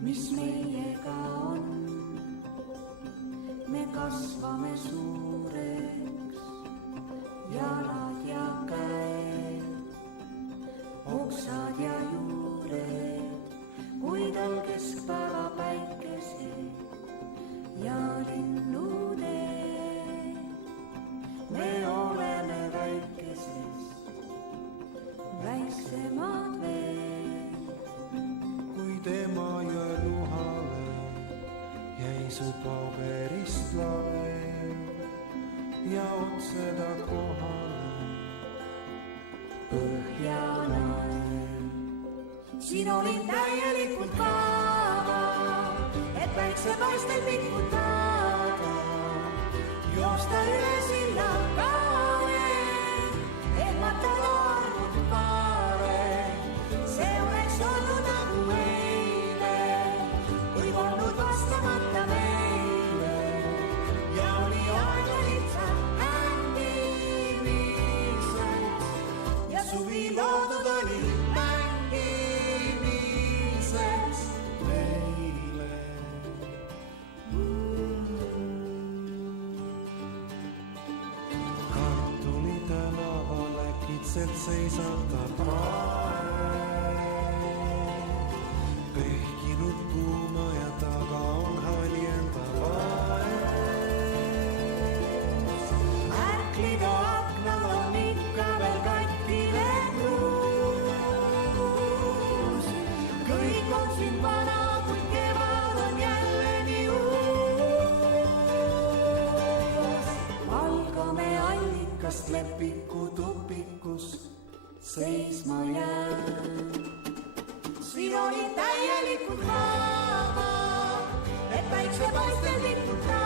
mis meiega on. Me kasvame suureks, jalad ja käed, oksad ja juured, kuid all keskpäeva päikesed ja linnuteed. Me oleme väikesest väiksemad veel. Kui tema jõe luhale jäi su paberist laev ja otse ta kohale põhjanael. Siin olin täielikult vaba, et väikse paistel pikutada, joosta üle silla kaare, ehmatada armut paare. See oleks olnud nagu eile, kui polnud vastamata meile ja oli aega lihtsalt mängimiseks ja suvi loodud oli mängimiseks meile. Kartuli tänavale kitselt seisatab praed, pehkinud kuuma ja taga on haljendav aed. Ärklide aknad on ikka veel katkine kruus. Kõik on siin vana, kuid kevad on jälle nii uus. Algame allikast lepiku tupikus seisma jään. Siin oli täielikult vaba, et väikse paistel liputada.